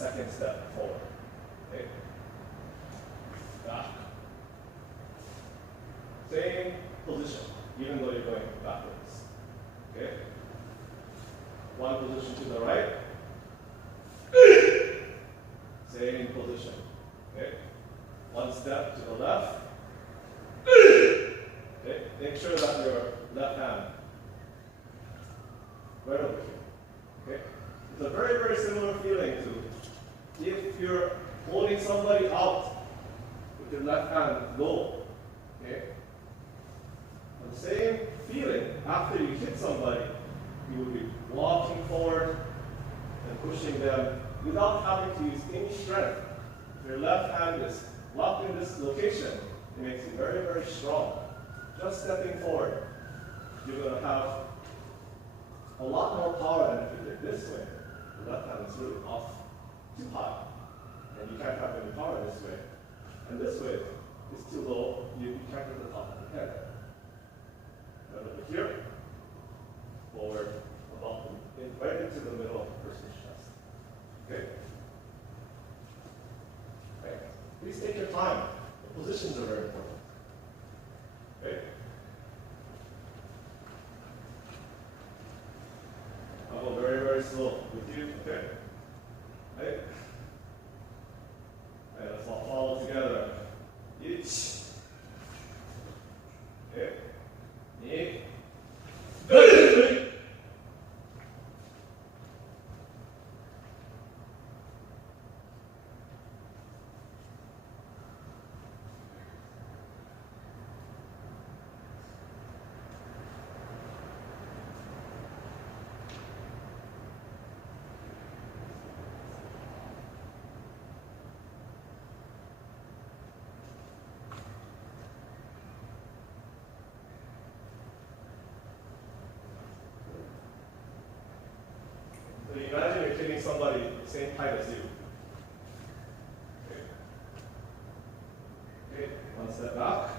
Second very similar feeling to if you're holding somebody out with your left hand low. Okay? And the same feeling after you hit somebody, you will be walking forward and pushing them without having to use any strength. If your left hand is locked in this location, it makes you very, very strong. Just stepping forward, you're going to have a lot more power than if you did this way. The left hand is really off too high, and you can't have any power this way. And this way is too low, you can't hit the top of the head. Right over here, forward, about right into the middle of the person's chest. Okay? Okay. Please take your time. The positions are very important. Okay? I'll go very, very slow with you. Okay? Right? Okay, let's all follow together. Each. Okay? Knee. Good. So imagine you're hitting somebody the same height as you. Okay. Okay, one step back.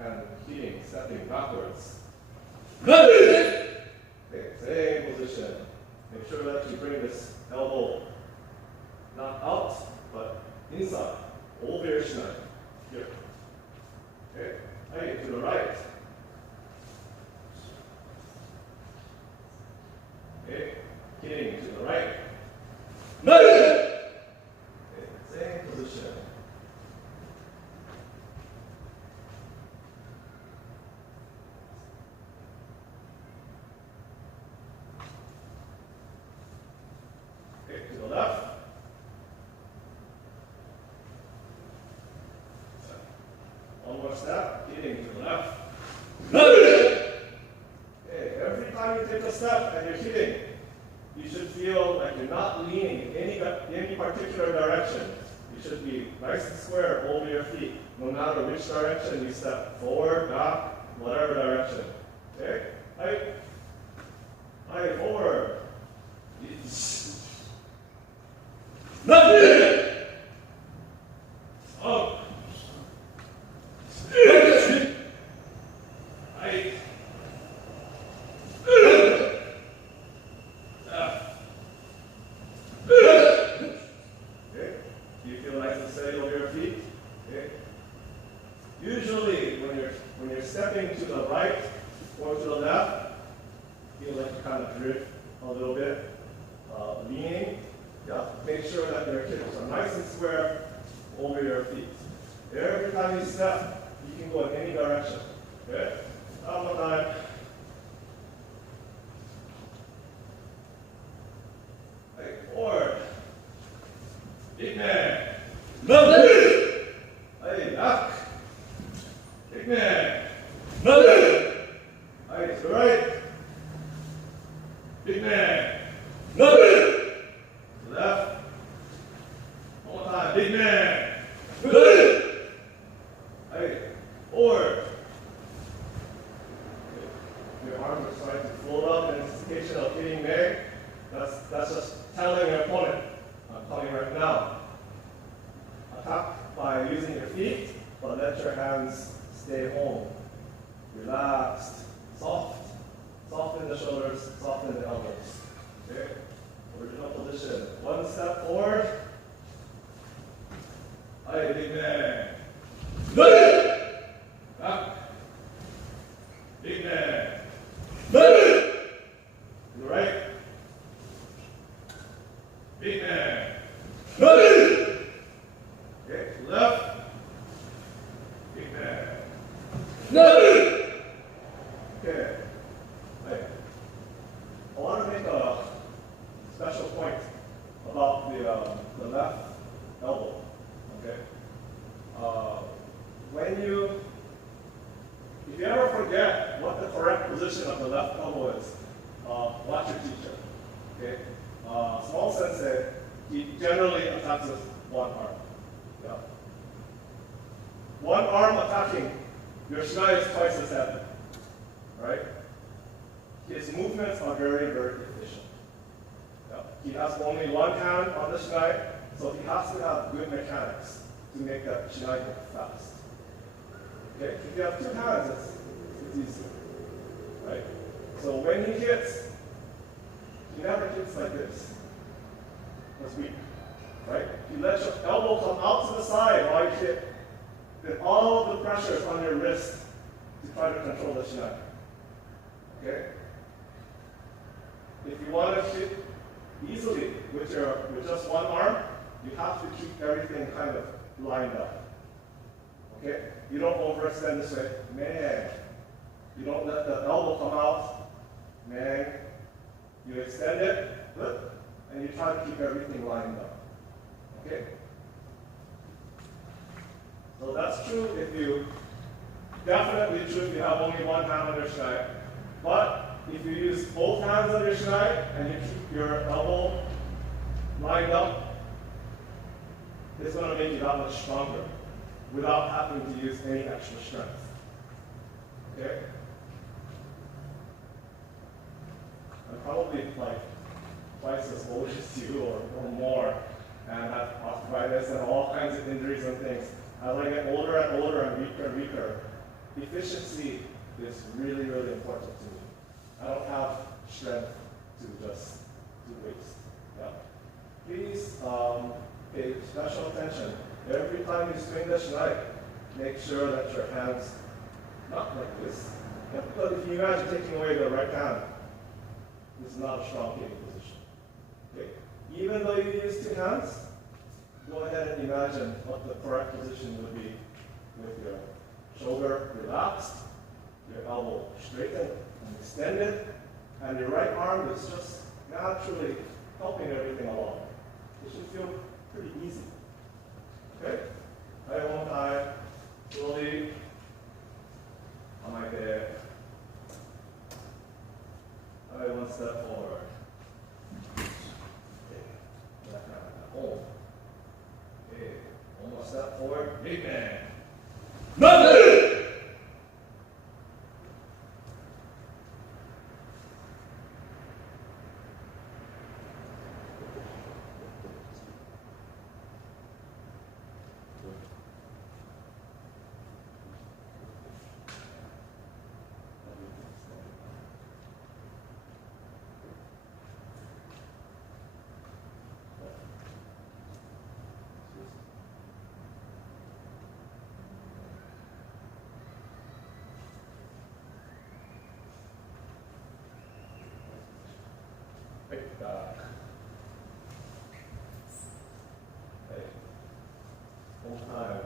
And hitting, stepping backwards. Okay, same position. Make sure that you bring this elbow not out, but inside, over your shin. Here. Okay, hey, to the right. Okay, hitting to the right. Okay, same position. Okay, to the left. One more step, hitting to the left. Every time you take a step and you're hitting, you should feel like you're not leaning in any particular direction. You should be nice and square over your feet, no matter which direction you step, forward, back, whatever direction. Okay? Right, forward. Up. Usually, when you're stepping to the right or to the left, you feel like you kind of drift a little bit, leaning. Yeah, make sure that your hips are nice and square over your feet. Every time you step, you can go in any direction. Okay? One more time. Right, forward. Big man. Hey, back. Big man. Right, to the right. Big man. To the left. One more time. Big man. Right, forward. Your arms are starting to fold up in anticipation of hitting me. That's just telling your opponent, I'm coming right now. Attack by using your feet, but let your hands stay home. Relaxed, soft. Soften the shoulders, soften the elbows. Okay? Original position. One step forward. Hi, big man. Back. Big man. To the right. Big man. Okay, to the left. Big man. Okay. Right. I want to make a okay, small sensei, he generally attacks with one arm. Yeah. One arm attacking, your shinai is twice as heavy. Right? His movements are very, very efficient. Yeah. He has only one hand on the shinai, so he has to have good mechanics to make that shinai go fast. Okay? If you have two hands, it's easy. Right? So when he hits, he never hits like this. That's weak. Right? You let your elbow come out to the side while you hit, then all of the pressure is on your wrist to try to control the shinai. Okay? If you want to hit easily with just one arm, you have to keep everything kind of lined up. Okay? You don't overextend this way. Man. You don't let the elbow come out. Man. You extend it, and you try to keep everything lined up. Okay? So that's true if you, definitely true if you have only one hand on your shinai. But if you use both hands on your shinai and you keep your elbow lined up, it's going to make you that much stronger without having to use any extra strength. Okay? I'm probably like twice as old as you or more, and have arthritis and all kinds of injuries and things. As I get older and older and weaker, efficiency is really, really important to me. I don't have strength to just do waste. Yeah. Please pay special attention. Every time you swing the shinai, make sure that your hands, not like this, yeah, but if you imagine taking away the right hand, this is not a strong kicking position. Okay. Even though you use two hands, go ahead and imagine what the correct position would be with your shoulder relaxed, your elbow straightened and extended, and your right arm is just naturally helping everything along. It should feel pretty easy. Okay? Right, one time, slowly, on my bed. All right, one step forward. Okay, left hand, home. Okay, one more step forward, big man. Nothing! Okay. One time.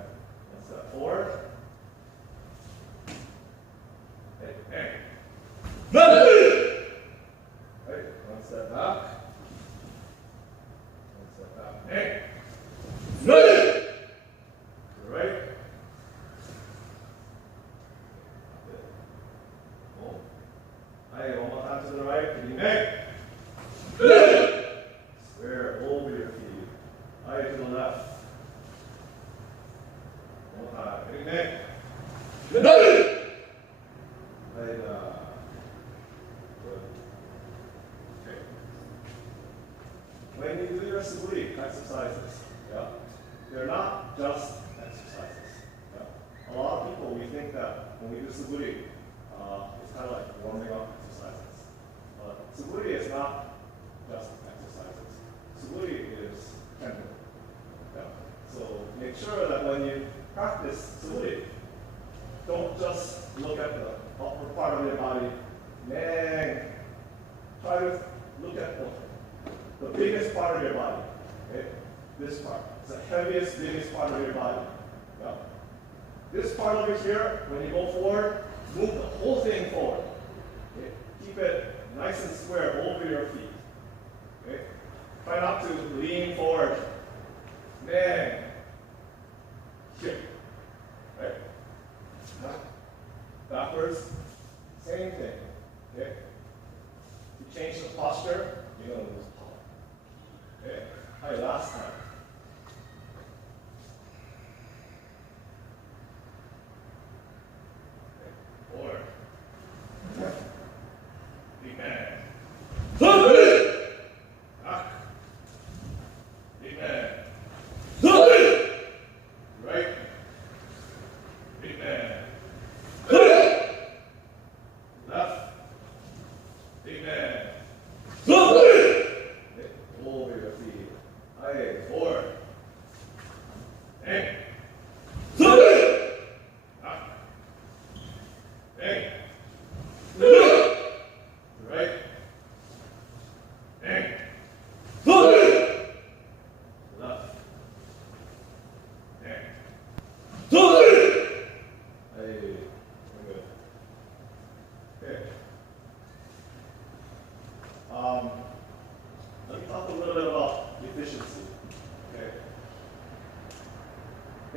One step forward. Okay. Bang. Okay. One step back. One step back. Bang. Right. Boom. Hey, one more time to the right. Can you make? Square over your feet. Eye to the left. One time. Big neck. Good. Good. Okay. When you do your suburi exercises, yeah, they're not just exercises. Yeah. A lot of people, we think that when we do suburi, it's kind of like warming up exercises. But suburi is not just exercises. Suburi is tender. Yeah. So make sure that when you practice suburi, don't just look at the upper part of your body. Man, try to look at the biggest part of your body. Okay? This part. It's the heaviest, biggest part of your body. Yeah. This part over here, when you go forward, move the whole thing forward. Okay? Keep it nice and square over your feet. Okay? Try not to lean forward. Man. Here. Right? Backwards. Same thing. Okay? You change the posture, you're going to lose posture. last time. Okay. 4. Big man. Back. Big man. Right. Big man. Left. Big man. Over your feet. Aye. 4. Bang. Back. Bang. Right. Bang. Left. Bang. Hey, we're good. Okay. Let me talk a little bit about efficiency. Okay.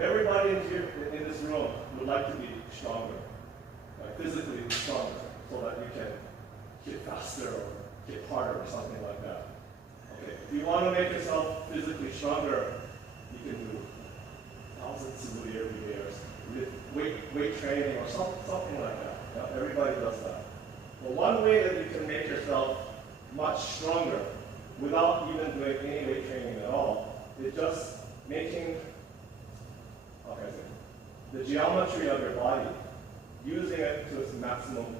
Everybody in here, in this room, would like to be stronger, like physically stronger, so that you can hit faster or hit harder or something like that. Okay. If you want to make yourself physically stronger, you can do thousands of every day or weight training or something like that. Yeah, everybody does that. But one way that you can make yourself much stronger without even doing any weight training at all is just making, how can I say, the geometry of your body, using it to its maximum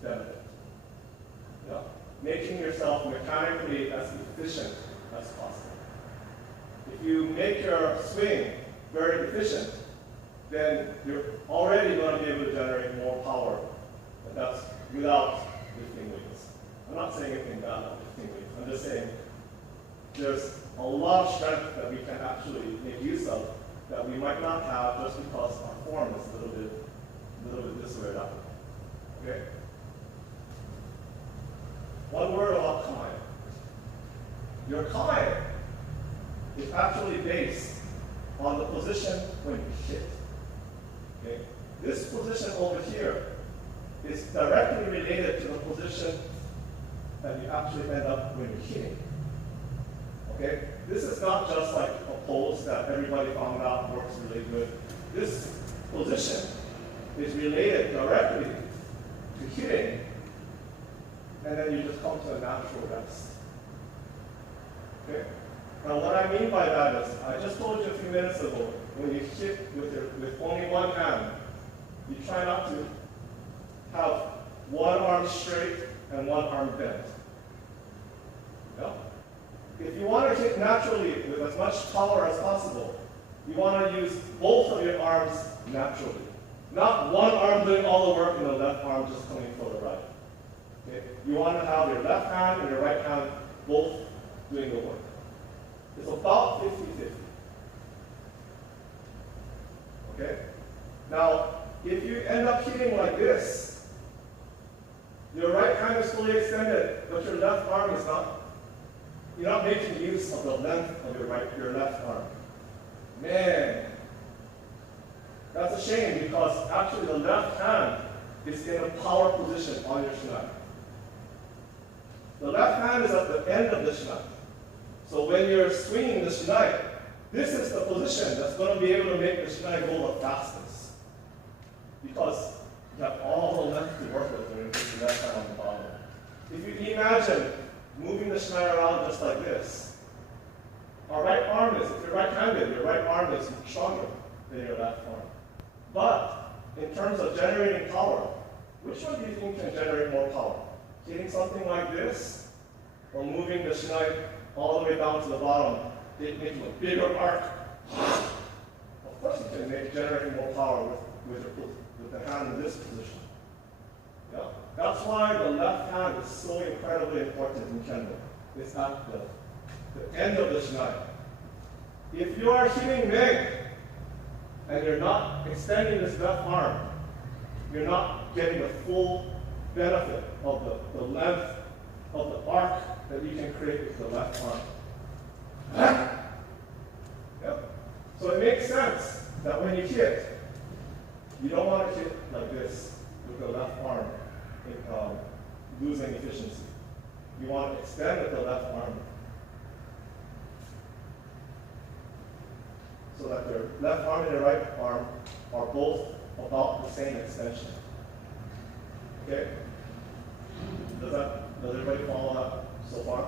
benefit. Yeah? Making yourself mechanically as efficient as possible. If you make your swing very efficient, then you're already going to be able to generate more power. And that's without lifting weights. I'm not saying anything bad about lifting weights. I'm just saying there's a lot of strength that we can actually make use of that we might not have just because our form is a little bit this way or that way. Okay? One word about kamae. Your kamae is actually based on the position when you hit. Okay? This position over here is directly related to the position that you actually end up when you're hitting. Okay? This is not just like a pose that everybody found out works really good. This position is related directly to hitting, and then you just come to a natural rest. Okay? Now what I mean by that is, I just told you a few minutes ago, when you hit with only one hand, you try not to have one arm straight and one arm bent. Yeah? If you want to hit naturally with as much power as possible, you want to use both of your arms naturally. Not one arm doing all the work and the left arm just coming for the right. Okay? You want to have your left hand and your right hand both doing the work. It's about 50-50. Okay? Now, if you end up hitting like this, your right hand is fully extended, but your left arm is not. You're not making use of the length of your left arm. Man, that's a shame because actually the left hand is in a power position on your shinai. The left hand is at the end of the shinai. So when you're swinging the shinai, this is the position that's going to be able to make the shinai go the fastest. Because you have all the length to work with when you put the left hand on the bottom. If you imagine moving the shinai around just like this, our right arm is, if you're right-handed, your right arm is stronger than your left arm. But in terms of generating power, which one do you think can generate more power? Hitting something like this, or moving the shinai all the way down to the bottom, making a bigger arc? Of course you can generate more power with the hand in this position. Yeah? That's why the left hand is so incredibly important in kendo. It's at the end of the shinai. If you are hitting Meg and you're not extending this left arm, you're not getting the full benefit of the length of the arc that you can create with the left arm. Yep. So it makes sense that when you hit, you don't want to hit like this with the left arm, losing efficiency. You want to extend with the left arm so that your left arm and your right arm are both about the same extension. Okay? Does everybody follow that so far?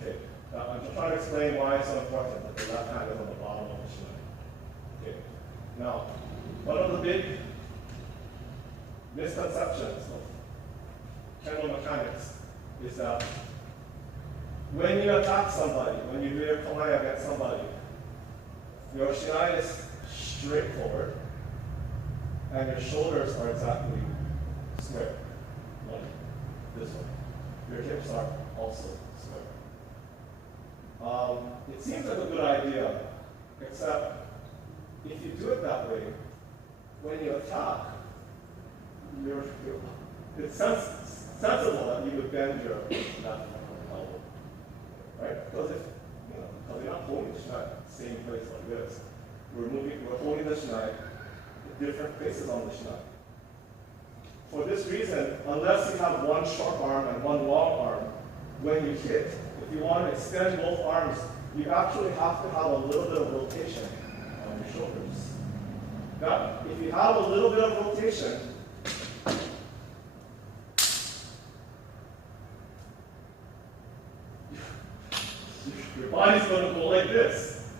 Okay. Now I'm just trying to explain why it's so important that the left hand is on the bottom of the shin. Okay. Now, one of the big misconceptions of kendo mechanics is that when you attack somebody, when you do your kamae against somebody, your shinai is straight forward and your shoulders are exactly square, like this one. Your hips are also square. It seems like a good idea, except if you do it that way, when you attack, it's sensible that you would bend your left elbow, right? Because because you're not holding the shinai at the same place like this. We're holding the shinai at different places on the shinai. For this reason, unless you have one short arm and one long arm, when you hit, if you want to extend both arms, you actually have to have a little bit of rotation on your shoulders. Now, if you have a little bit of rotation, your body's going to go like this.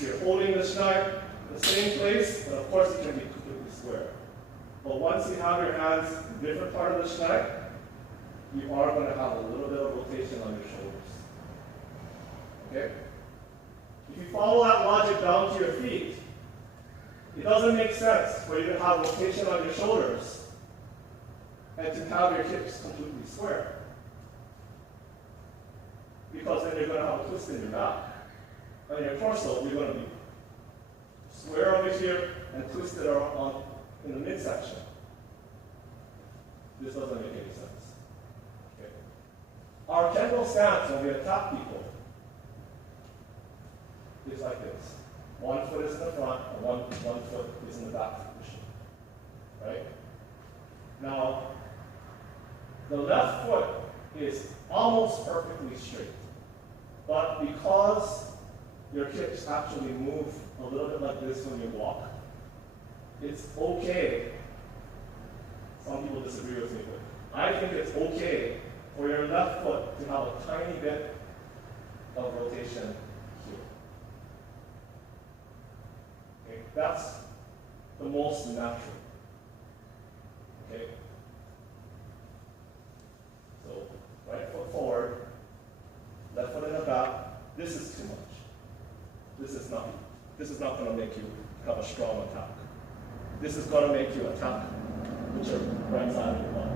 You're holding the shinai in the same place, but of course it can be completely square. But once you have your hands in a different part of the shinai, you are going to have a little bit of rotation on your shoulders. Okay? If you follow that logic down to your feet, it doesn't make sense for you to have rotation on your shoulders and to have your hips completely square. Because then you're going to have a twist in your back. And your torso, you're going to be square over here and twisted around in the midsection. This doesn't make any sense. Okay. Our kendo stance when we attack people is like this. One foot is in the front, and one foot is in the back position. Right? Now, the left foot is almost perfectly straight. But because your hips actually move a little bit like this when you walk, it's okay. Some people disagree with me, but I think it's okay for your left foot to have a tiny bit of rotation here. Okay, that's the most natural. Okay? So, right foot forward, left foot in the back. This is too much. This is not going to make you have a strong attack. This is going to make you attack with your right side of your body.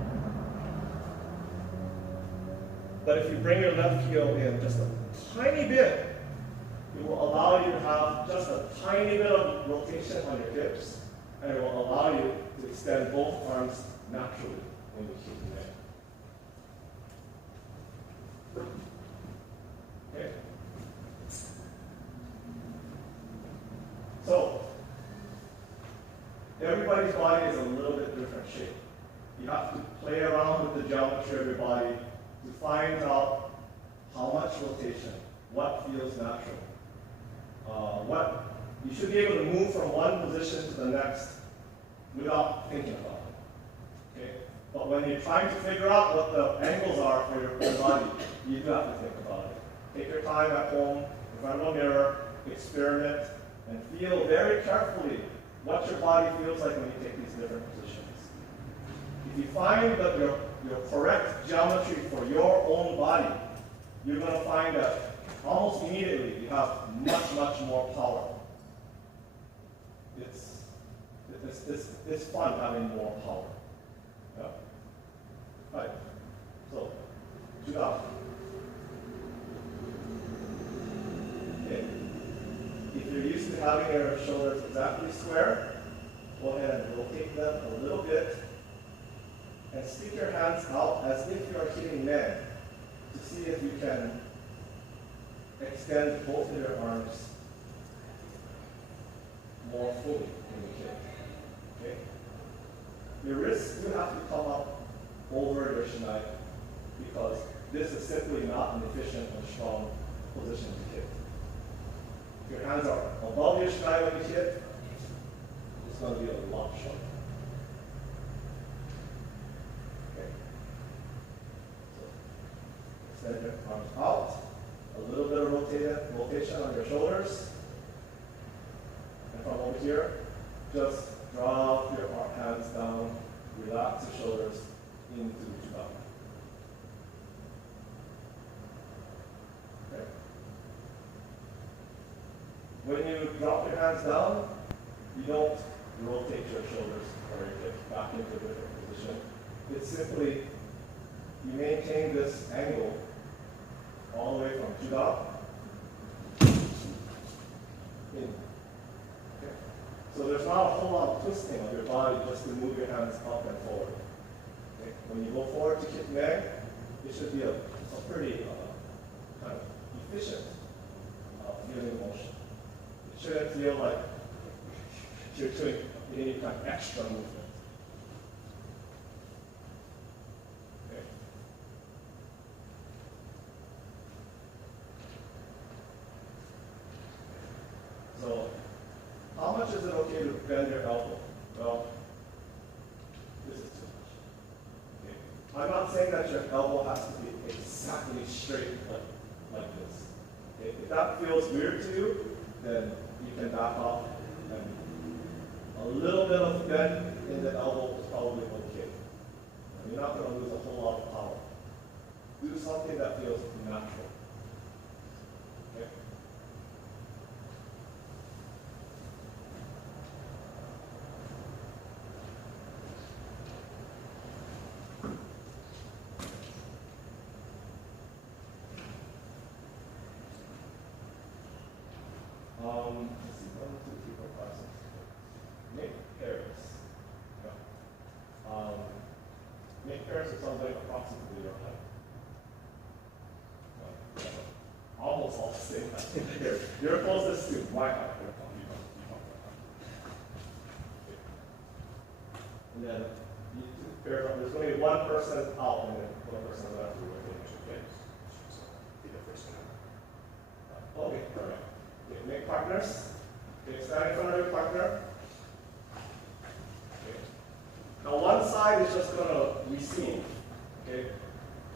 But if you bring your left heel in just a tiny bit, it will allow you to have just a tiny bit of rotation on your hips, and it will allow you to extend both arms naturally when you hit the neck. Okay? So, everybody's body is a little bit different shape. You have to play around with the geometry of your body to find out how much rotation, what feels natural. You should be able to move from one position to the next without thinking about it. Okay? But when you're trying to figure out what the angles are for your whole body, you do have to think about it. Take your time at home, in front of a mirror, experiment, and feel very carefully what your body feels like when you take these different positions. If you find that your correct geometry for your own body, you're going to find that almost immediately you have much more power. It's fun having more power. Yeah? Right. So, Judah. Okay. If you're used to having your shoulders exactly square, go ahead and rotate them a little bit and stick your hands out as if you're hitting men to see if you can extend both of your arms more fully when you hit. Okay? Your wrists do have to come up over your shinai because this is simply not an efficient and strong position to hit. If your hands are above your shinai when you hit, it's going to be a lot shorter. Okay. So extend your arms out. A little bit of rotation on your shoulders. And from over here, just drop your hands down, relax your shoulders into Chiba. Okay. When you drop your hands down, you don't rotate your shoulders or your hips back into a different position. It's simply you maintain this angle all the way from Chiba in. Okay. So there's not a whole lot of twisting of your body just to move your hands up and forward. Okay. When you go forward to kick leg, it should be a pretty kind of efficient feeling motion. It shouldn't feel like you're doing any kind of extra movement. Okay. So, how much is it okay to bend your elbow? Well, this is too much. Okay. I'm not saying that your elbow has to be exactly straight like this. Okay. If that feels weird to you, then you can back off. And a little bit of bend in the elbow is probably okay. And you're not going to lose a whole lot of power. Do something that feels natural. Okay. Let's see, 1, 2, 3, 4, 5, 6. Make pairs. Yeah. Make pairs of something approximately your height. Almost all the same height. You're closest to my height. And then you pair up. There's only one person out and then one person left. Okay. Be the first one. Okay, perfect. Okay, make partners. Okay, stand in front of your partner. Okay. Now one side is just going to receive. Okay.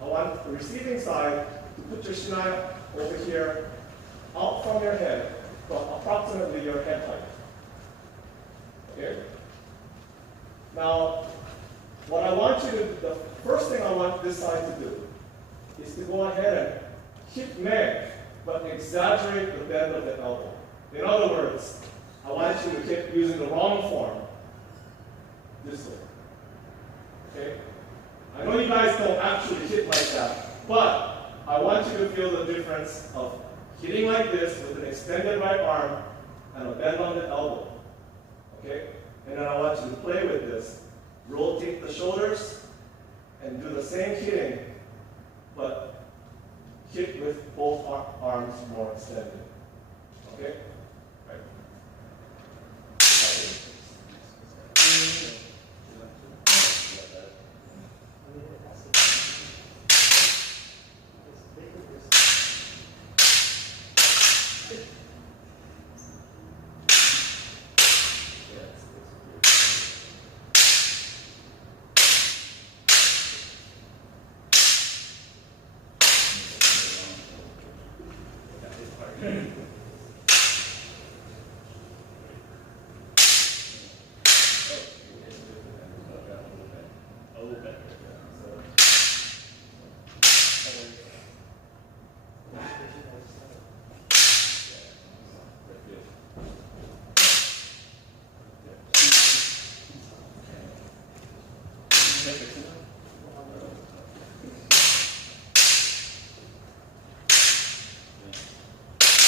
I want the receiving side to put your shinai over here, out from your head, from approximately your head height. Okay. Now, what I want you to, the first thing I want this side to do is to go ahead and hit meg, but exaggerate the bend of the elbow. In other words, I want you to hit using the wrong form, this way. Okay? I know you guys don't actually hit like that, but I want you to feel the difference of hitting like this with an extended right arm and a bend on the elbow. Okay? And then I want you to play with this. Rotate the shoulders and do the same hitting, but hit with both arms more extended. Okay? Right.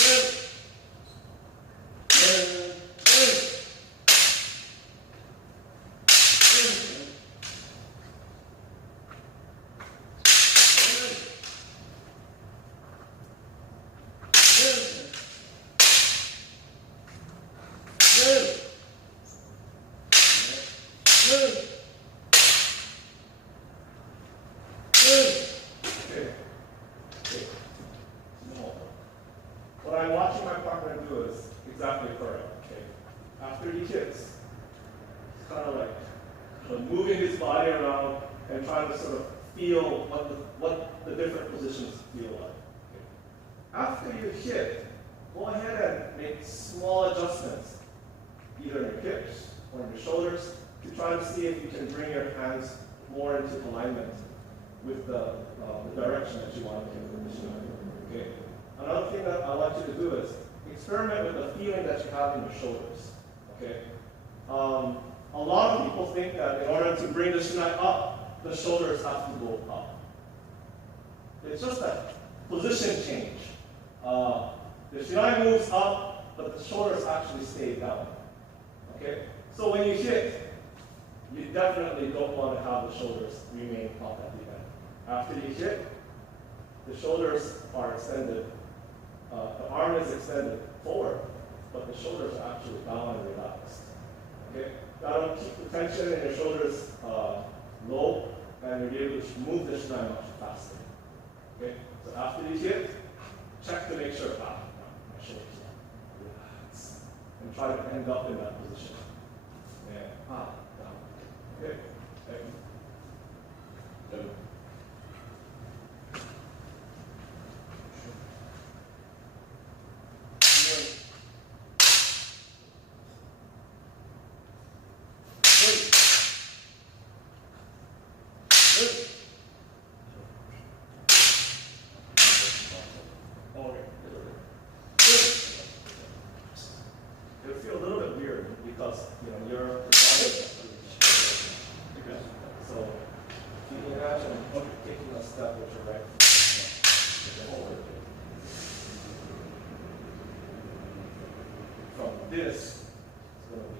Good. watching my partner do is exactly correct. Okay? After he hits, it's kind of like moving his body around and trying to sort of feel what the different positions feel like. Okay? After you hit, go ahead and make small adjustments, either in your hips or in your shoulders, to try to see if you can bring your hands more into alignment with the direction that you want to take the machine. Okay? Another thing that I want you to do is experiment with the feeling that you have in your shoulders. Okay? A lot of people think that in order to bring the shinai up, the shoulders have to go up. It's just a position change. The shinai moves up, but the shoulders actually stay down. Okay? So when you hit, you definitely don't want to have the shoulders remain up at the end. After you hit, the shoulders are extended. The arm is extended forward, but the shoulders are actually down and relaxed. Okay? That'll keep the tension in your shoulders low, and you'll be able to move the shinai much faster. Okay? So after you hit, check to make sure, my shoulders are relaxed. And try to end up in that position. And down. Okay? Good. It'll feel a little bit weird because you're so you can imagine taking a step with your right foot forward. From this, it's going to be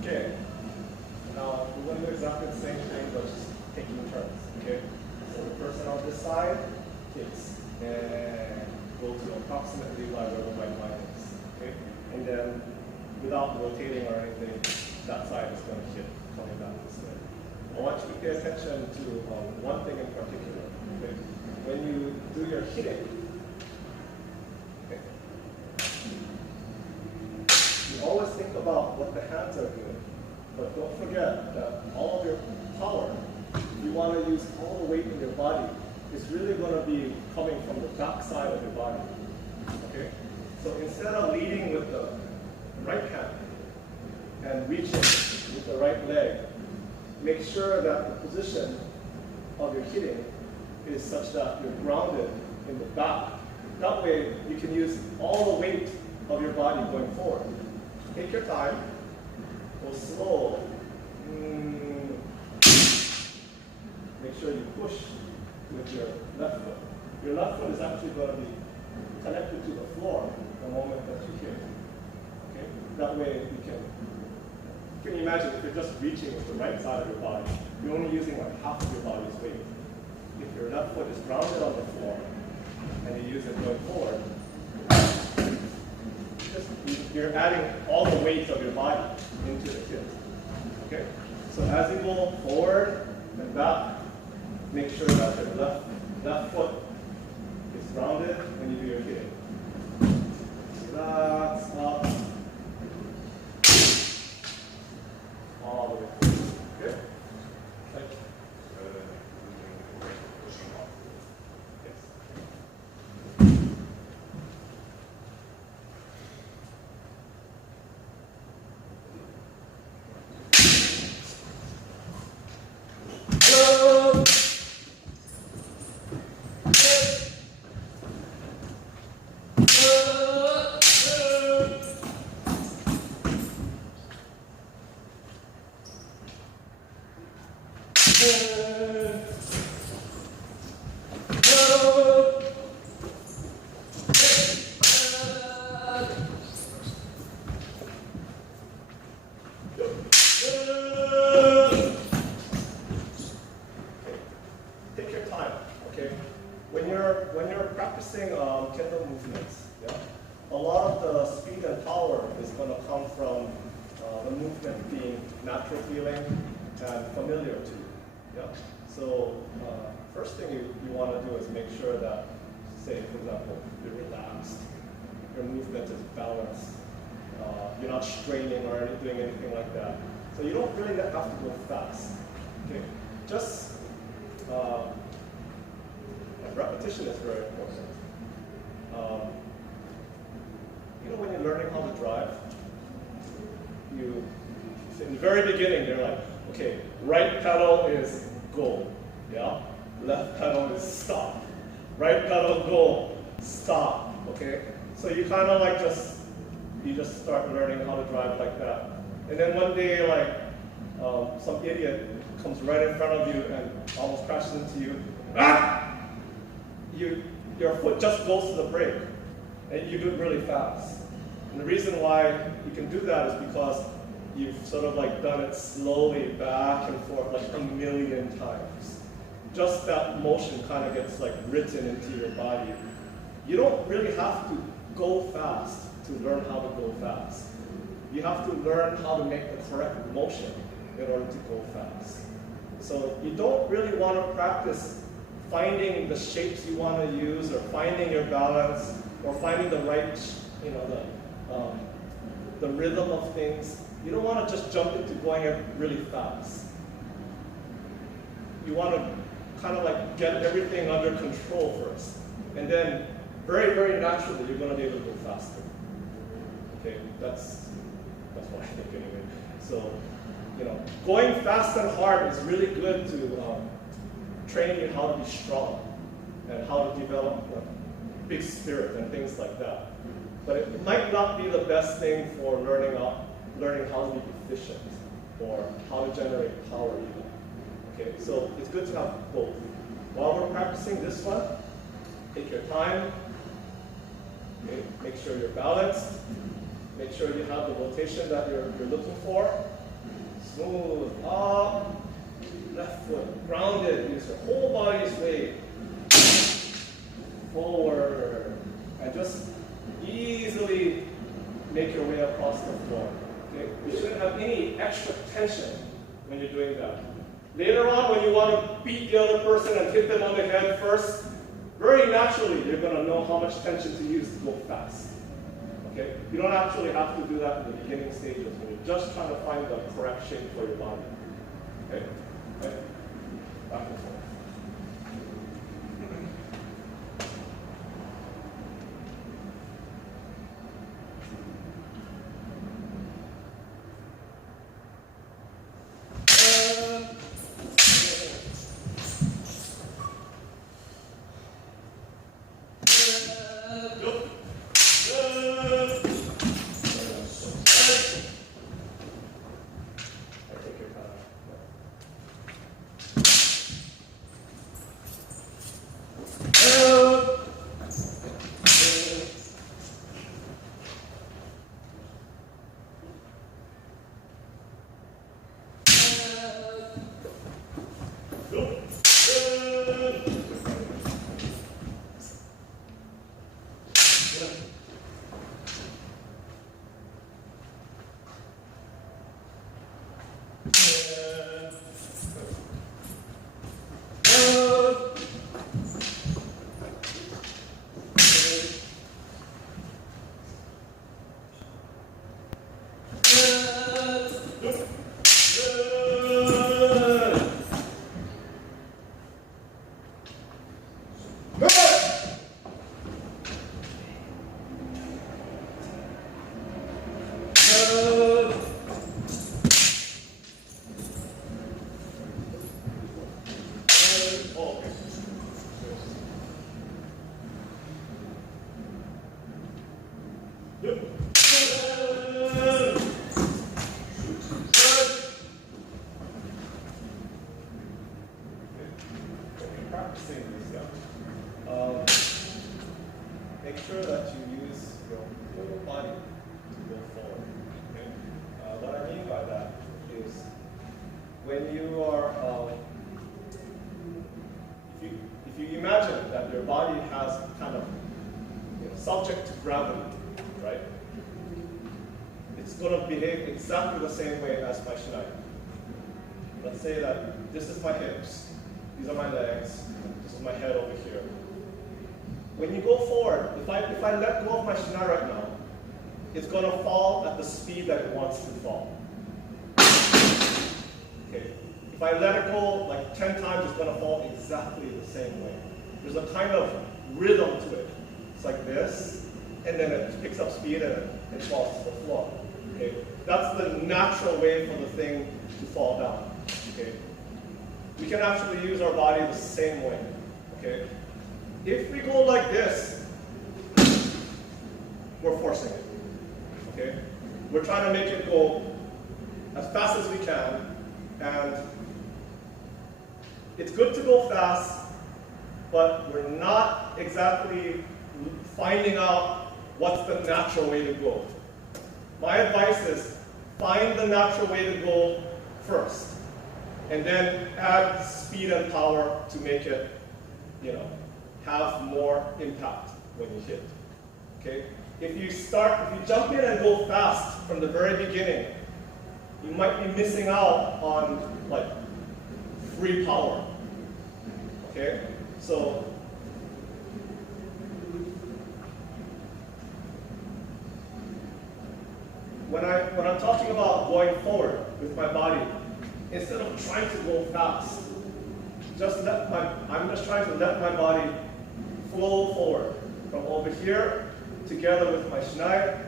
Okay. Now we're going to do exactly the same thing, but just taking turns. Okay. So the person on this side takes and go to approximately where the right line is. Okay. And then without rotating or anything, that side is going to hit coming back this way. I want you to pay attention to one thing in particular. Okay. When you do your hitting, okay, you always think about what the hands are doing, but don't forget that all of your power, you want to use all the weight in your body, is really going to be coming from the back side of your body. Okay? So instead of leading with the right hand and reaching with the right leg, make sure that the position of your hitting is such that you're grounded in the back. That way, you can use all the weight of your body going forward. Take your time, go slow. Make sure you push with your left foot. Your left foot is actually going to be connected to the floor the moment that you hit. Okay? That way you can imagine if you're just reaching with the right side of your body, you're only using like half of your body's weight. If your left foot is grounded on the floor and you use it going forward, you're adding all the weight of your body into the hip. Okay? So as you go forward and back, make sure that your left foot is grounded when you do your hitting. Relax up. All the way forward. Okay? Like, yes. Take your time, okay? When you're practicing kendo movements, yeah, a lot of the speed and power is going to come from the movement being natural feeling and familiar to you. Yeah? So first thing you want to do is make sure that, say, for example, you're relaxed, your movement is balanced, you're not straining or doing anything like that. So you don't really have to go fast. Okay? Just repetition is very important. You know, when you're learning how to drive, in the very beginning, they're like, okay, right pedal is go, yeah? Left pedal is stop. Right pedal, go, stop, okay? So you kind of like you just start learning how to drive like that. And then one day, like, some idiot comes right in front of you and almost crashes into you. Ah! Your foot just goes to the brake, and you do it really fast. And the reason why you can do that is because you've sort of like done it slowly back and forth like a million times. Just that motion kind of gets like written into your body. You don't really have to go fast to learn how to go fast. You have to learn how to make the correct motion in order to go fast. So you don't really want to practice finding the shapes you want to use, or finding your balance, or finding the right, you know, the rhythm of things. You don't want to just jump into going really fast. You want to kind of like get everything under control first, and then very, very naturally you're going to be able to go faster. Okay, that's what I think anyway. So, you know, going fast and hard is really good to train you how to be strong and how to develop big spirit and things like that. but it might not be the best thing for learning how to be efficient or how to generate power even. Okay, so it's good to have both. While we're practicing this one, take your time. Okay, make sure you're balanced. Make sure you have the rotation that you're looking for. Smooth up, left foot grounded. Use your whole body's weight. Forward, and just easily make your way across the floor. Okay? You shouldn't have any extra tension when you're doing that. Later on, when you want to beat the other person and hit them on the head first, very naturally, you're going to know how much tension to use to go fast. Okay? You don't actually have to do that in the beginning stages when you're just trying to find the correct shape for your body. Okay? Okay? Back and forth. Make sure that you use your whole body to go forward. Okay? What I mean by that is when you are, if you imagine that your body has kind of subject to gravity, right? It's going to behave exactly the same way as my shinai. Let's say that this is my hips, these are my legs, this is my head over here. When you go forward, if I let go of my shinai right now, it's going to fall at the speed that it wants to fall. Okay. If I let it go like 10 times, it's going to fall exactly the same way. There's a kind of rhythm to it. It's like this, and then it picks up speed and it falls to the floor. Okay. That's the natural way for the thing to fall down. Okay. We can actually use our body the same way. Okay. If we go like this, we're forcing it. Okay? We're trying to make it go as fast as we can, and it's good to go fast, but we're not exactly finding out what's the natural way to go. My advice is find the natural way to go first, and then add speed and power to make it, have more impact when you hit. Okay? If you jump in and go fast from the very beginning, you might be missing out on like free power. Okay? So when I'm talking about going forward with my body, instead of trying to go fast, I'm just trying to let my body flow forward from over here together with my shinai.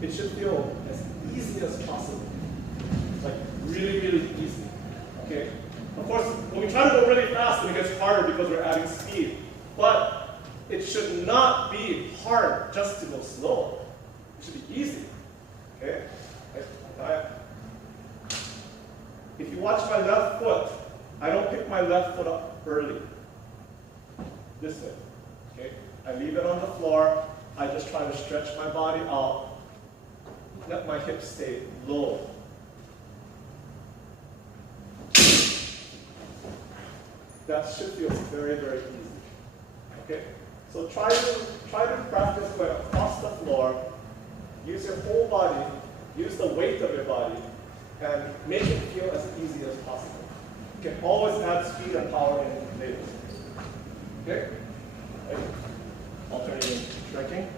It should feel as easy as possible. Like really, really easy. Okay? Of course, when we try to go really fast, it gets harder because we're adding speed. But it should not be hard just to go slow. It should be easy. Okay? If you watch my left foot, I don't pick my left foot up early. This way. Okay? I leave it on the floor. I just try to stretch my body out. Let my hips stay low. That should feel very, very easy. Okay? So try to practice going across the floor. Use your whole body. Use the weight of your body. And make it feel as easy as possible. You can always add speed and power in later. Okay? Right. Alternating stretching.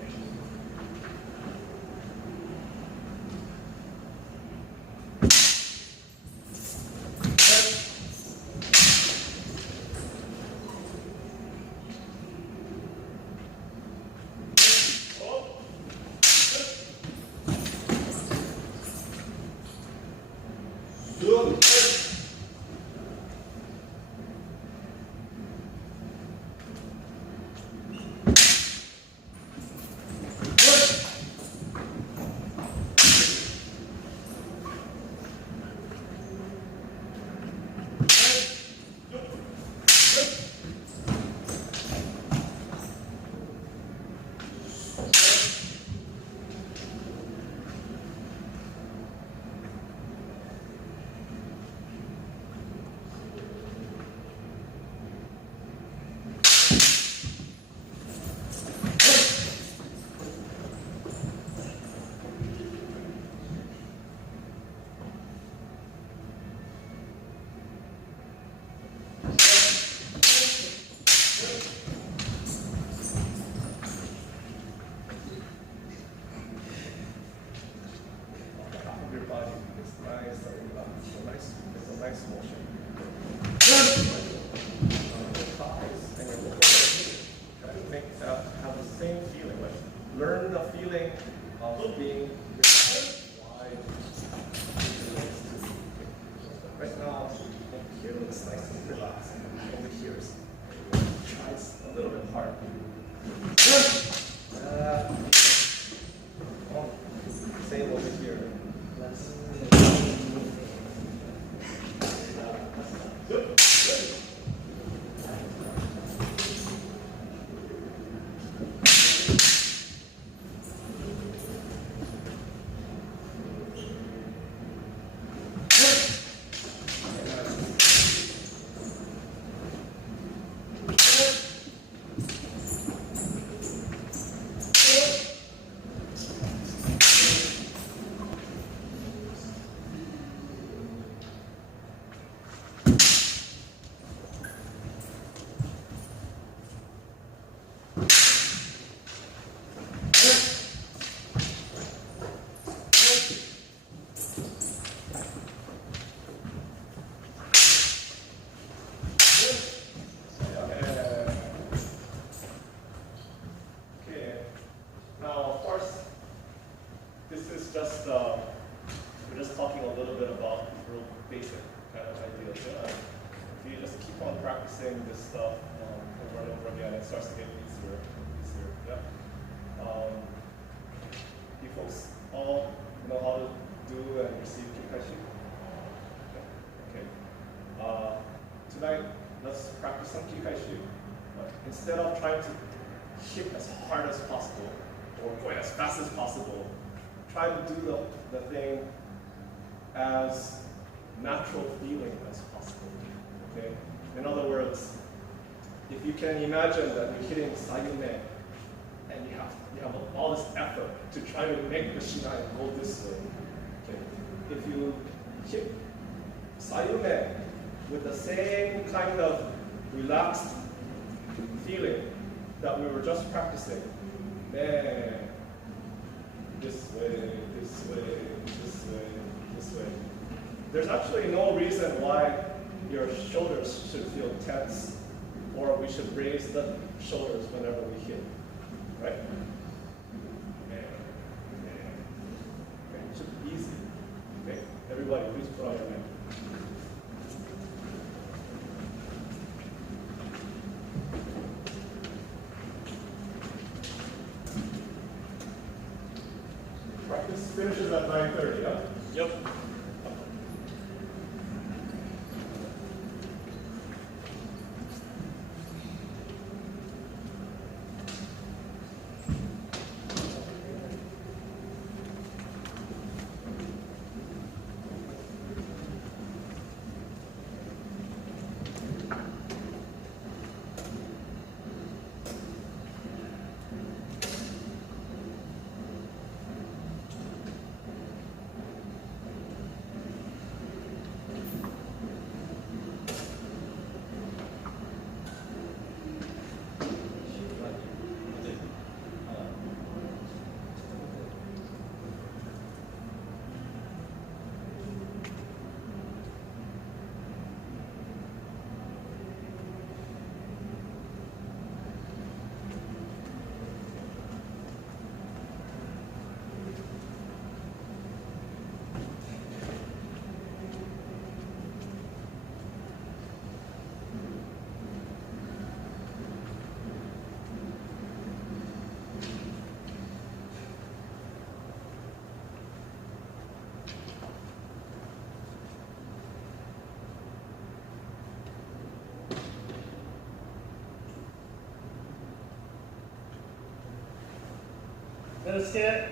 We're just talking a little bit about real basic kind of ideas. If you just keep on practicing this stuff over and over again, it starts to get easier. Yeah. You folks all know how to do and receive Kikashi? Okay. Tonight, let's practice some Kikashi. Instead of trying to hit as hard as possible or going as fast as possible, try to do the thing as natural feeling as possible. Okay? In other words, if you can imagine that you're hitting Sayume and you have all this effort to try to make the Shinai go this way. Okay? If you hit Sayume with the same kind of relaxed feeling that we were just practicing, man, this way, this way, this way, this way. There's actually no reason why your shoulders should feel tense or we should raise the shoulders whenever we hit, right? Okay, it should be easy. Okay, everybody, please put on your hand. Practice finishes at 9:30, yeah? Yep. Let's get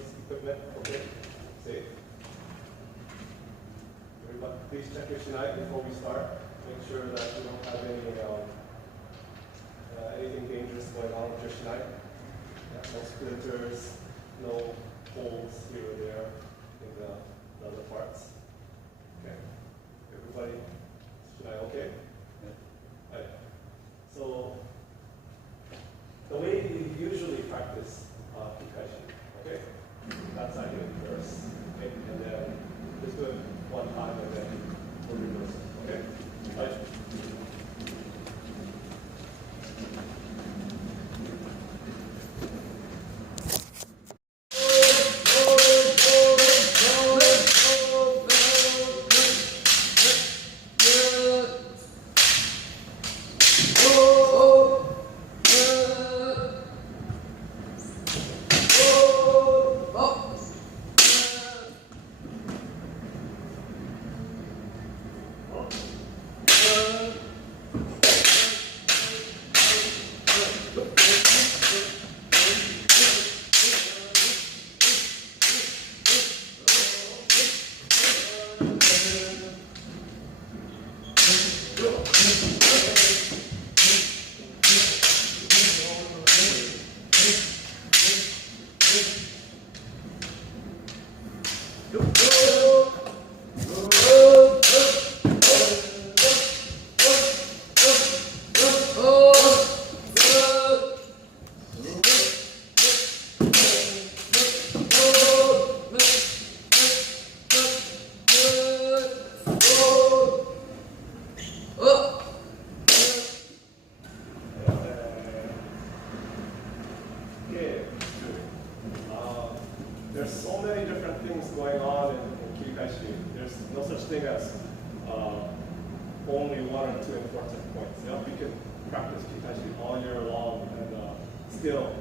everybody's equipment okay? Safe? Everybody, please check your shinai before we start. Make sure that you don't have anything dangerous going on with your shinai. Yeah, no splinters, no holes here or there in the other parts. Okay. Everybody, shinai okay? Yeah. Right. So the way we usually practice kikashi, okay? That's how I do it first, okay? And then just do it one time and then we'll reverse it, okay? Right. There's so many different things going on in kikashi. There's no such thing as only one or two important points. You know, you can practice kikashi all year long and still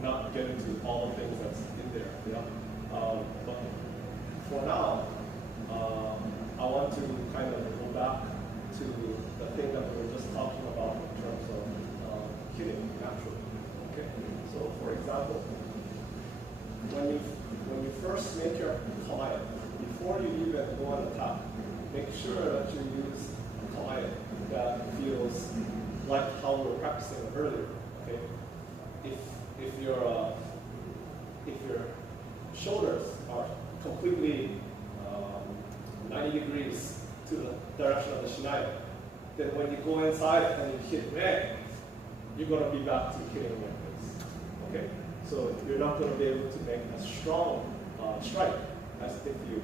not get into all the things that's in there. You know? But for now, I want to kind of go back to the thing that we were just talking about in terms of hitting naturally. Okay. So, for example, when you first make your kamae, before you even go on the top, make sure that you use a kamae that feels like how we were practicing earlier. Okay, if your shoulders are completely 90 degrees to the direction of the shinai, then when you go inside and you hit red, you're going to be back to hitting like this. Okay. So you're not going to be able to make a strong strike as if you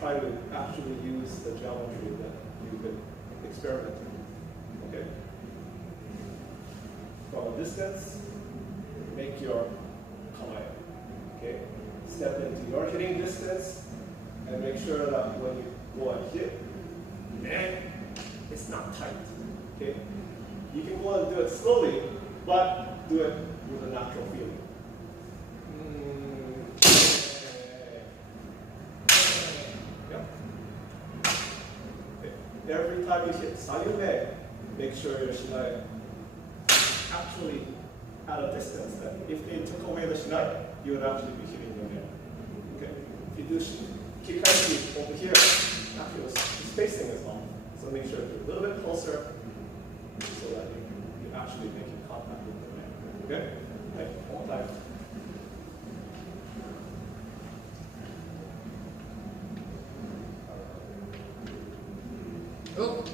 try to actually use the geometry that you've been experimenting with. Okay? From a distance, make your kamae. Okay? Step into your hitting distance and make sure that when you go and hit, man, it's not tight. Okay? You can go and do it slowly, but do it with a natural feeling. Every time you hit sayume, make sure your shinai actually at a distance that if they took away the shinai, you would actually be hitting your head. Okay? If you do kikashi over here, actually the spacing is off. So make sure you're a little bit closer so that you're actually making contact with the head. Okay? Right, one more time. Oh.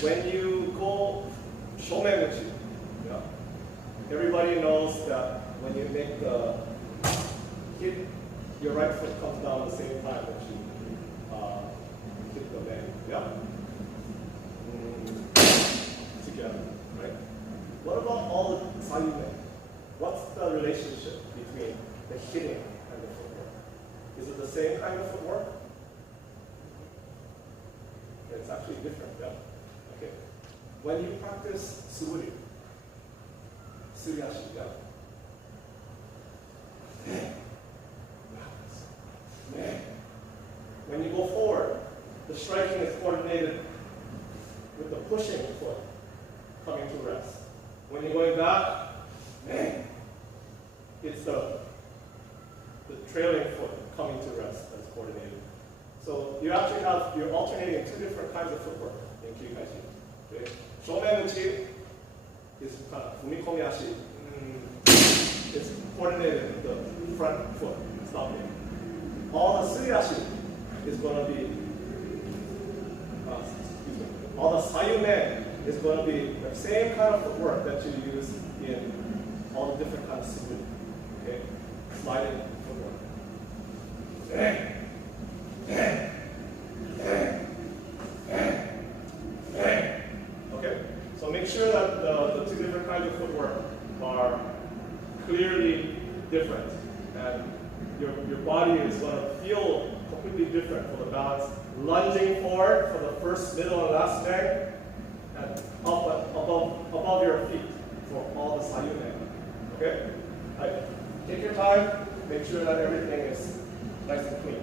when you go shomen-uchi, yeah, everybody knows that when you make the hit, your right foot comes down at the same time that you hit the man. Yeah? Together, right? What about all the sayume? What's the relationship between the hitting and the footwork? Is it the same kind of footwork? It's actually different, yeah? Okay. When you practice suri, suriashi, yeah? When you go forward, the striking is coordinated with the pushing foot coming to rest. When you're going back, it's the trailing foot coming to rest that's coordinated. So you actually you're alternating two different kinds of footwork in Kikaishi. Okay? Shomen-uchi is kind of fumikomi-ashi. It's coordinated with the front foot stopping. All the suriashi is going to be, all the sayume is going to be the same kind of footwork that you use in all the different kinds of suri. Okay? Sliding footwork. Okay? So make sure that the two different kinds of footwork are clearly different. And your body is going to feel completely different for the balance. Lunging forward for the first, middle, and last leg, and above your feet for all the sayume. Okay? Right. Take your time, make sure that everything is nice and clean.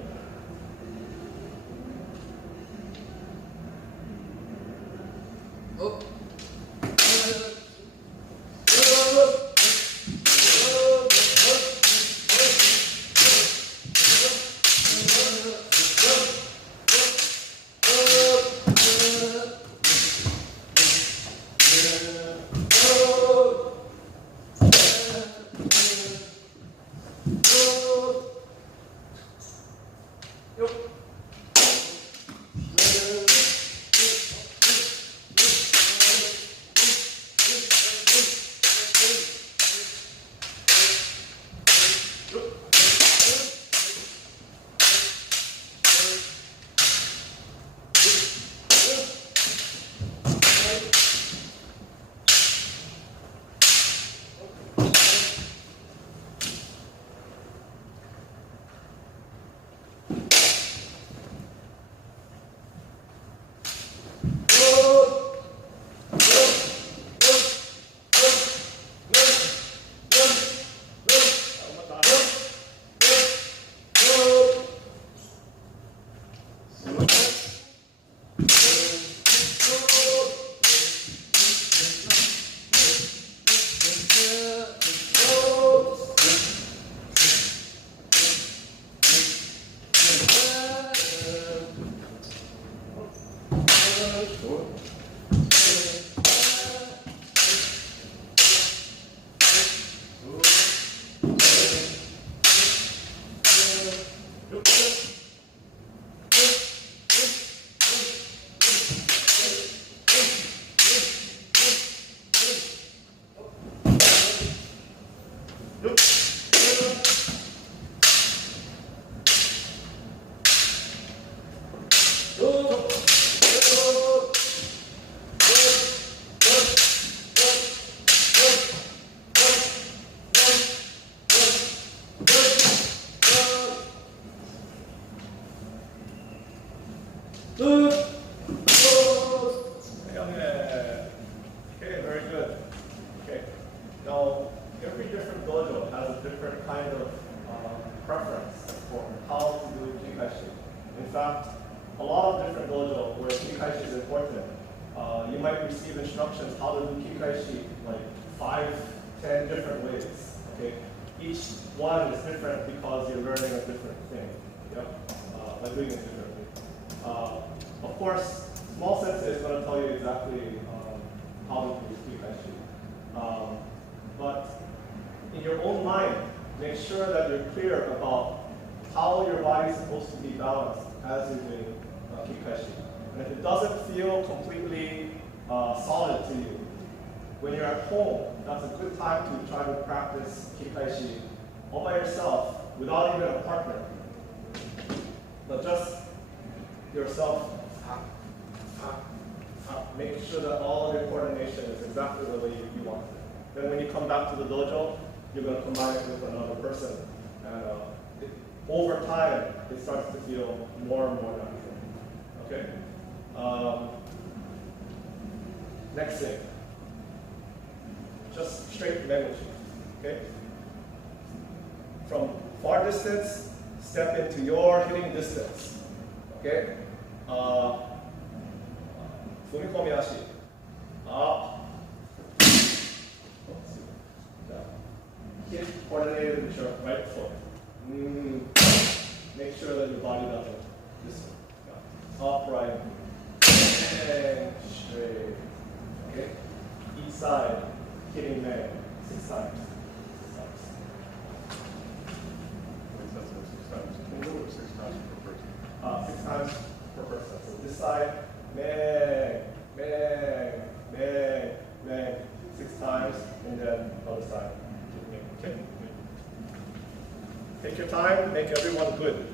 Oh. Okay, very good. Okay, now every different dojo has a different kind of preference for how to do kikaishi. In fact, a lot of different dojo where kikaishi is important, you might receive instructions how to do kikaishi like 5, 10 different ways. Okay, each one is different because you're learning a different thing. Yep, by doing it differently. Of course, small sensei is going to tell you exactly how to do kikaishi. But in your own mind, make sure that you're clear about how your body is supposed to be balanced as you're doing kikaishi. And if it doesn't feel completely solid to you. When you're at home, that's a good time to try to practice Kikaishi all by yourself without even a partner. But just yourself, make sure that all of your coordination is exactly the way you want it. Then when you come back to the dojo, you're going to combine it with another person. And over time, it starts to feel more and more natural. Okay? Next thing. Just straight language. Okay? From far distance, step into your hitting distance. Okay? Fumikomi ashi. Up. Hit coordinated with your right foot. Make sure that your body doesn't. This way. Upright. And straight. Okay? Each side. Hitting man. 6 times. 6 times per person. 6 times per person. So this side, bang, bang, bang, bang. 6 times, and then other side. Okay? Take your time, make everyone good.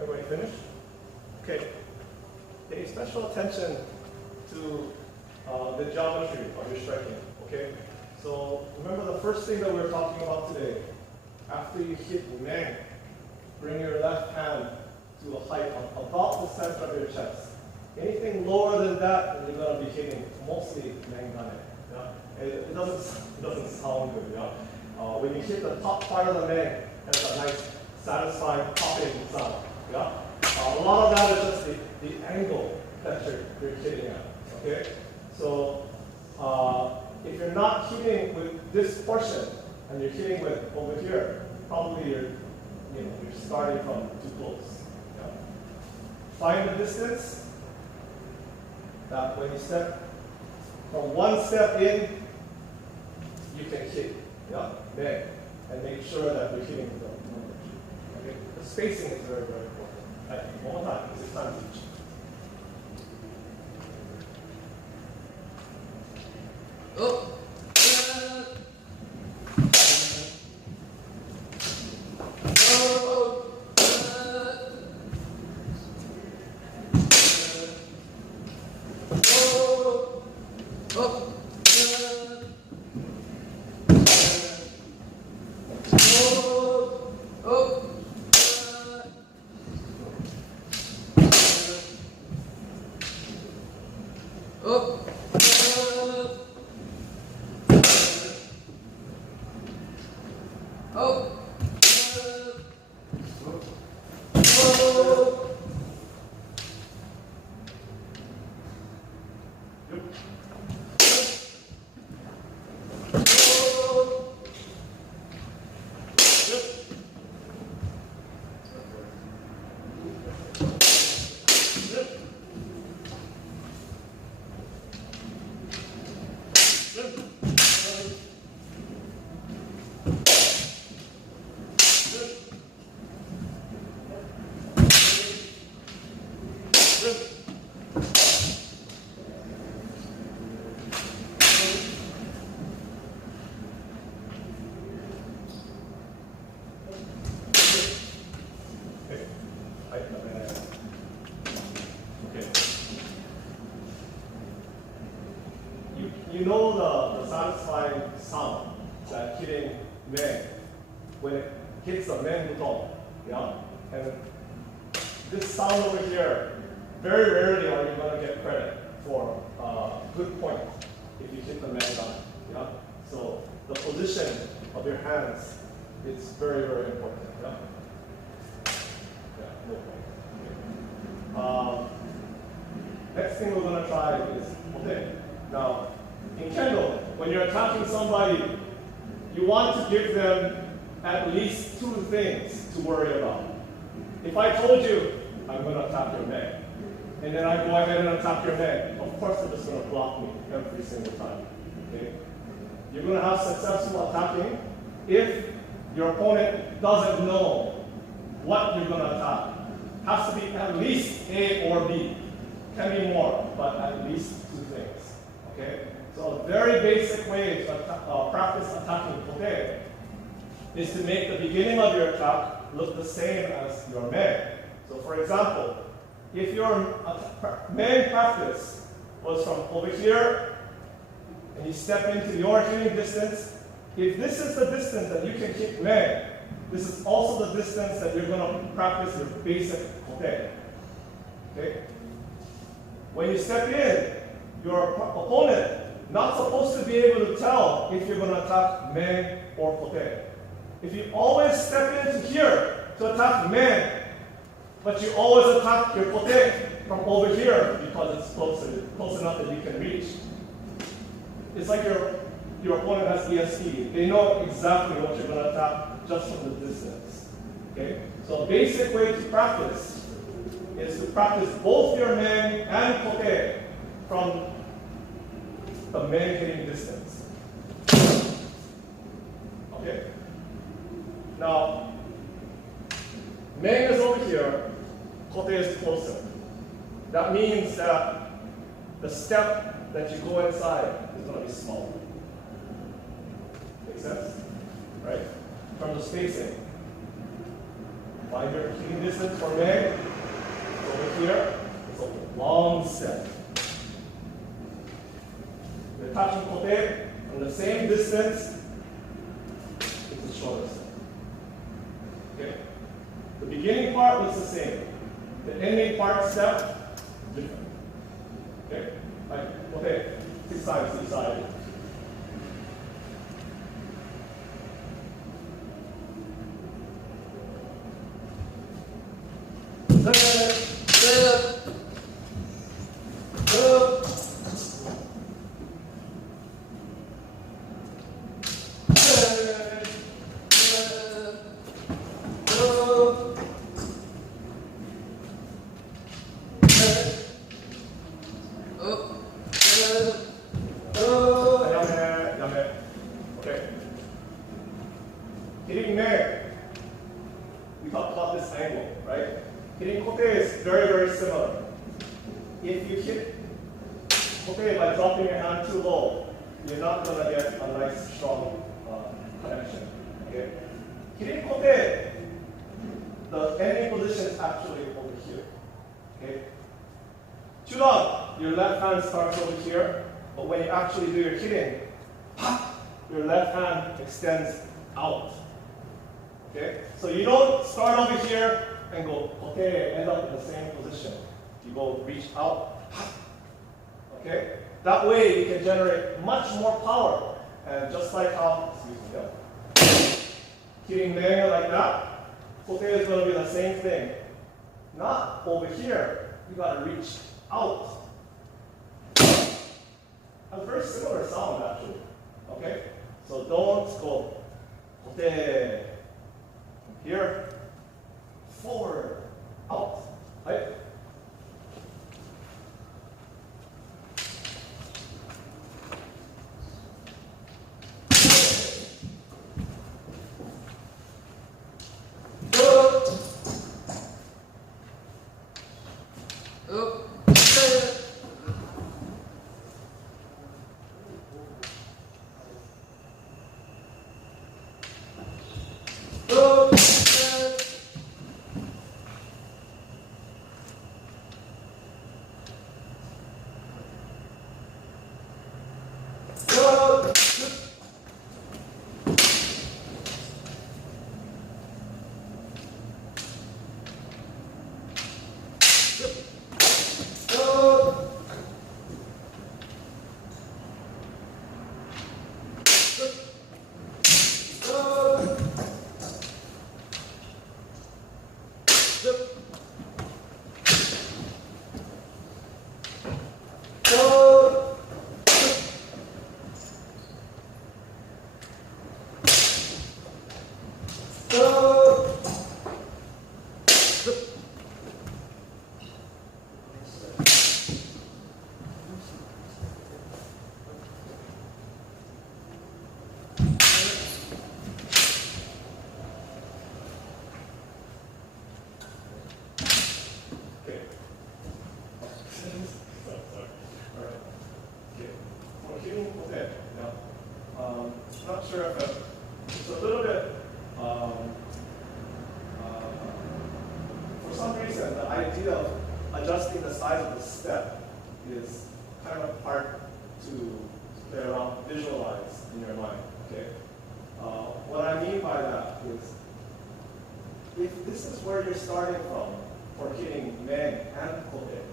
Everybody finished? Okay. Pay special attention to the geometry of your striking. Okay? So remember the first thing that we were talking about today. After you hit Meng, bring your left hand to a height of about the center of your chest. Anything lower than that, you're going to be hitting mostly Meng Gane. Yeah? It doesn't sound good. Yeah? When you hit the top part of the Meng, that's a nice, satisfying popping sound. Yeah? A lot of that is just the angle that you're hitting at. Okay? So if you're not hitting with this portion and you're hitting with over here, probably you're starting from too close. Yeah? Find the distance that when you step from one step in, you can hit. Yeah? There. And make sure that you're hitting the number. Okay? The spacing is very, very important. Right, one more time, 6 times each. Oh. You know the satisfying sound that hitting men when it hits a men buton, yeah? And this sound over here, very rarely are you going to get credit for a good point if you hit the men down, yeah? So the position of your hands is very, very important, yeah? Yeah, no point. Next thing we're going to try is kote. Now, in kendo, when you're attacking somebody, you want to give them at least two things to worry about. If I told you, I'm going to attack your neck, and then I go ahead and attack your neck, of course they're just going to block me every single time. Okay? You're going to have successful attacking if your opponent doesn't know what you're going to attack. Has to be at least A or B. Can be more, but at least two things. Okay? So a very basic way to practice attacking kote is to make the beginning of your attack look the same as your men. So for example, if your main practice was from over here, and you step into your hitting distance, if this is the distance that you can hit men, this is also the distance that you're going to practice your basic kote. Okay? When you step in, your opponent not supposed to be able to tell if you're going to attack men or kote. If you always step into here to attack men, but you always attack your kote from over here because it's close enough that you can reach, it's like your opponent has ESP. They know exactly what you're going to attack just from the distance. Okay? So a basic way to practice is to practice both your men and kote from the men hitting distance. Okay? Now, men is over here, kote is closer. That means that the step that you go inside is going to be smaller. Make sense? Right? In terms of spacing. Find your hitting distance for men. Over here, it's a long step. You're touching kote from the same distance, it's a shorter step. Okay? The beginning part looks the same. The ending part step is different. Okay? Like kote, 6 times each side. Okay. Hitting neck, we talked about this angle, right? Hitting kote is very, very similar. If you hit kote by dropping your hand too low, you're not going to get a nice, strong connection. Okay? Hitting kote, the ending position is actually over here. Okay? Chudan, your left hand starts over here, but when you actually do your hitting, your left hand extends out. Okay? So you don't start over here and go, okay, end up in the same position. You go reach out. Okay? That way you can generate much more power. And just like how, hitting there like that, kote is going to be the same thing. Not over here. You got to reach out. A very similar sound actually. Okay? So don't go kote here, forward, out. Right? Sorry. All right. Okay. For hitting kote, not sure if it's a little bit. For some reason, the idea of adjusting the size of the step is kind of hard to play around, visualize in your mind. Okay. What I mean by that is, if this is where you're starting from for hitting men and kote,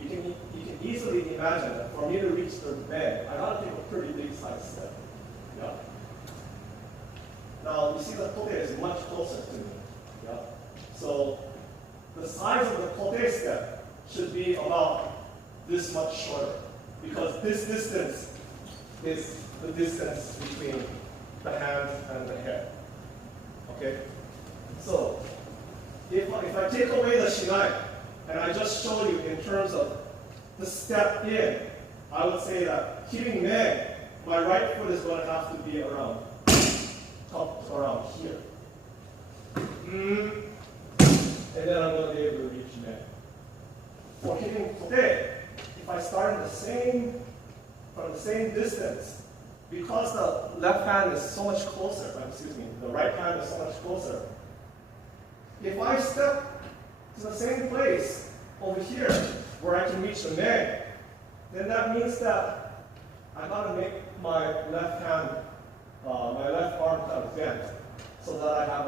you can easily imagine that for me to reach the men, I gotta take a pretty big size step. Yeah. Now you see the kote is much closer to me. Yeah. So the size of the kote step should be about this much shorter, because this distance is the distance between the hand and the head. Okay? So if I take away the shinai and I just show you in terms of the step in, I would say that hitting men, my right foot is going to have to be around here. And then I'm going to be able to reach men. For hitting kote, if I start from the same distance, because the left hand is so much closer, the right hand is so much closer, if I step to the same place over here where I can reach the man, then that means that I gotta make my left hand, my left arm kind of bent so that I have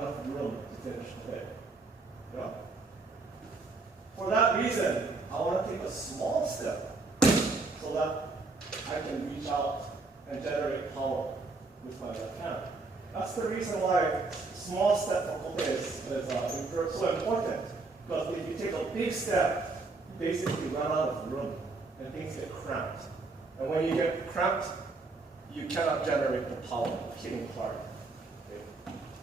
enough room to finish the thing. Yeah? For that reason, I want to take a small step so that I can reach out and generate power with my left hand. That's the reason why small step for kote is so important. Because if you take a big step, you basically run out of room and things get cramped. And when you get cramped, you cannot generate the power of hitting hard. Okay?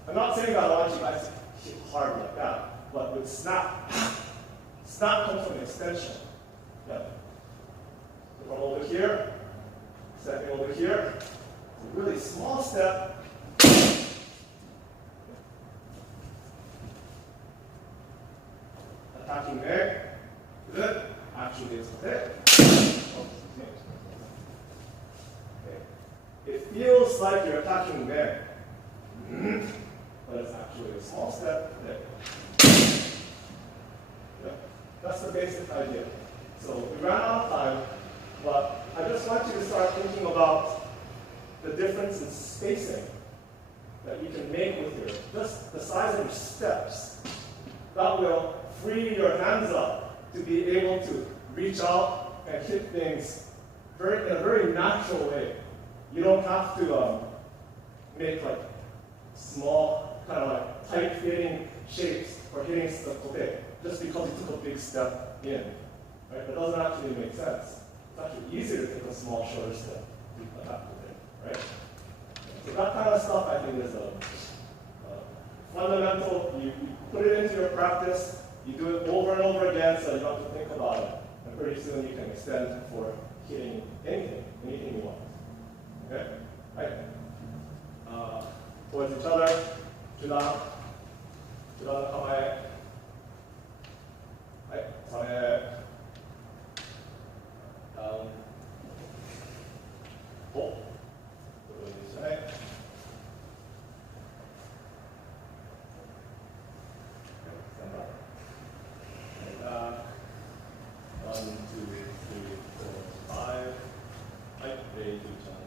I'm not saying that I want you guys to hit hard like that, but with snap, snap comes from extension. Yeah. So from over here, stepping over here, it's a really small step. Attacking there, good. Actually, it's there. It feels like you're attacking there, but it's actually a small step there. Yeah. That's the basic idea. So we ran out of time, but I just want you to start thinking about the difference in spacing that you can make with just the size of your steps. That will free your hands up to be able to reach out and hit things in a very natural way. You don't have to make like small, kind of like tight-fitting shapes for hitting the kote just because you took a big step in. Right? That doesn't actually make sense. It's actually easier to take a small, shorter step to attack kote, right? So that kind of stuff, I think, is fundamental. You put it into your practice. You do it over and over again, so you don't have to think about it. And pretty soon you can extend for hitting anything you want. Okay? Right? Towards each other. Judan. Judan no kamae. Right. Same. Down. Oh. Right. Stand up. One, two, three, four, five. Right. Ready to each other.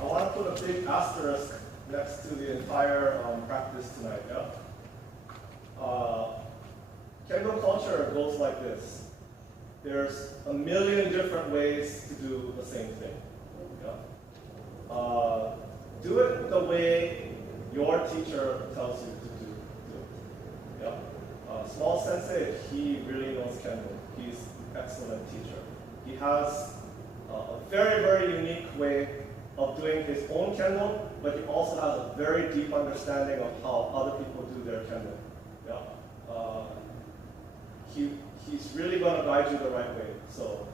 I want to put a big asterisk next to the entire practice tonight. Yeah? Kendo culture goes like this. There's a million different ways to do the same thing. Yeah? Do it the way your teacher tells you to do it. Yeah? Small Sensei, he really knows Kendo. He's an excellent teacher. He has a very, very unique way of doing his own Kendo but he also has a very deep understanding of how other people do their kendo. Yeah. He's really going to guide you the right way. So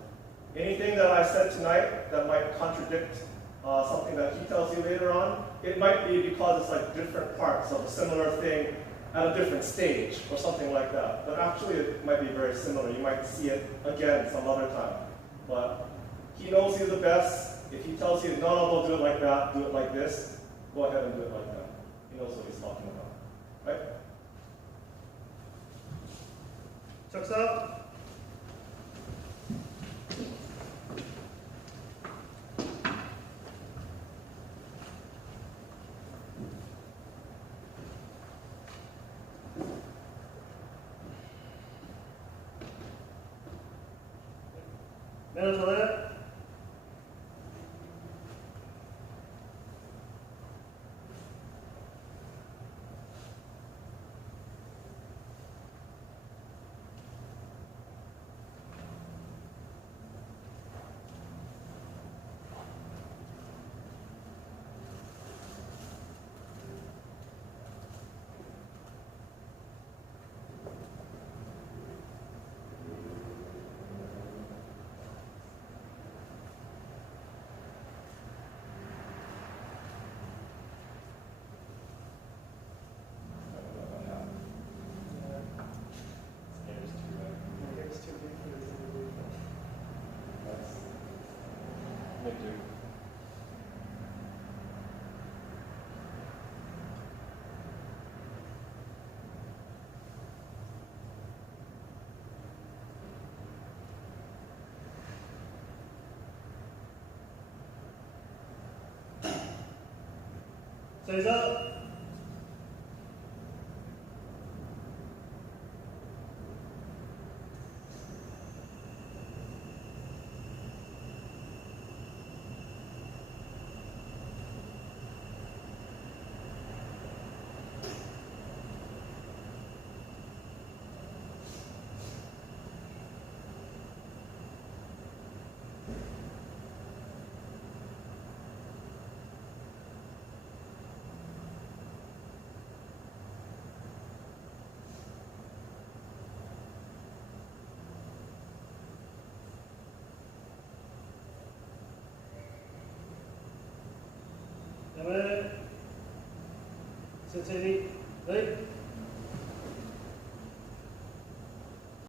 anything that I said tonight that might contradict something that he tells you later on, it might be because it's like different parts of a similar thing at a different stage or something like that. But actually it might be very similar. You might see it again some other time. But he knows you the best. If he tells you, no, don't do it like that, do it like this, go ahead and do it like that. He knows what he's talking about. Right? Checks out. Stays up. Sensei, right?